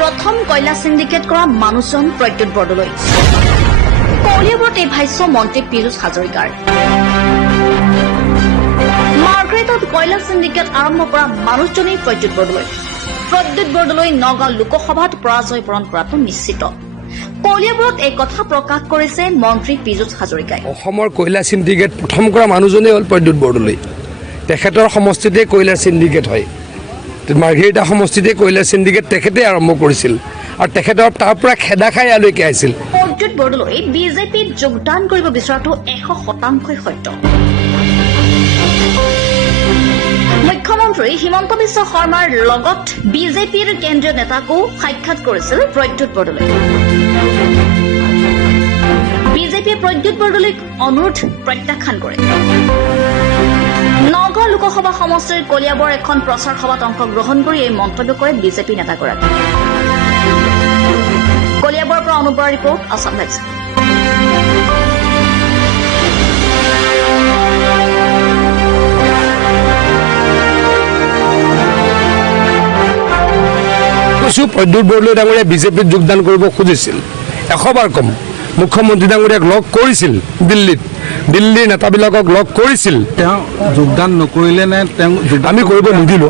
প্ৰথম কয়লা সিন্ডিকেট কৰা মানুহজন প্ৰদ্যুৎ বৰদলৈ কলিয়াবৰত এই ভাষ্য মন্ত্ৰী পীযুষ হাজৰিকাৰ মাৰ্গ্ৰেটত কয়লা সিন্ডিকেট আৰম্ভ কৰা মানুহজনেই প্ৰদ্যুৎ বৰদলৈ নগাঁও লোকসভাত পৰাজয় বৰণ কৰাটো নিশ্চিত কলিয়াবৰত এই কথা প্ৰকাশ কৰিছে মন্ত্ৰী পীযুষ হাজৰিকাই অসমৰ কয়লা সিন্ডিকেট প্ৰথম কৰা মানুহজনেই হ'ল প্ৰদ্যুৎ বৰদলৈ তেখেতৰ সমষ্টিতে কয়লা সিন্ডিকেট হয় মাৰ্ঘেৰিটা সমষ্টিতে কয়লা সিন্ডিকেট তেখেতে আৰম্ভ কৰিছিল আৰু তেখেতৰ তাৰ পৰা খেদা খাই ইয়ালৈকে আহিছিল প্ৰদ্যুৎ বৰদলৈ বিজেপিত যোগদান কৰিব বিচৰাটো 100% সত্য মুখ্যমন্ত্ৰী হিমন্ত বিশ্ব শৰ্মাৰ লগত বিজেপিৰ কেন্দ্ৰীয় নেতাকো সাক্ষাৎ কৰিছিল প্ৰদ্যুৎ বৰদলৈ বিজেপিয়ে প্ৰদ্যুৎ বৰদলৈক অনুৰোধ প্ৰত্যাখ্যান কৰে নগাঁও লোকসভা সমষ্টিৰ কলিয়াবৰ এখন প্ৰচাৰ সভাত অংশগ্ৰহণ কৰি এই মন্তব্য কৰে বিজেপি নেতাগৰাকী কলিয়াবৰৰ পৰা অনুপৰা ৰিপৰ্ট আসাম লাইভ প্ৰদ্যুৎ বৰদলৈ ডাঙৰীয়া বিজেপিত যোগদান কৰিব খুজিছিল 100 বাৰ কম মুখ্যমন্ত্ৰী ডাঙৰীয়াক লগ কৰিছিল দিল্লীৰ নেতাবিলাকক লগ কৰিছিল তেওঁ যোগদান নকৰিলে নে তেওঁ আমি কৰিব নিদিলো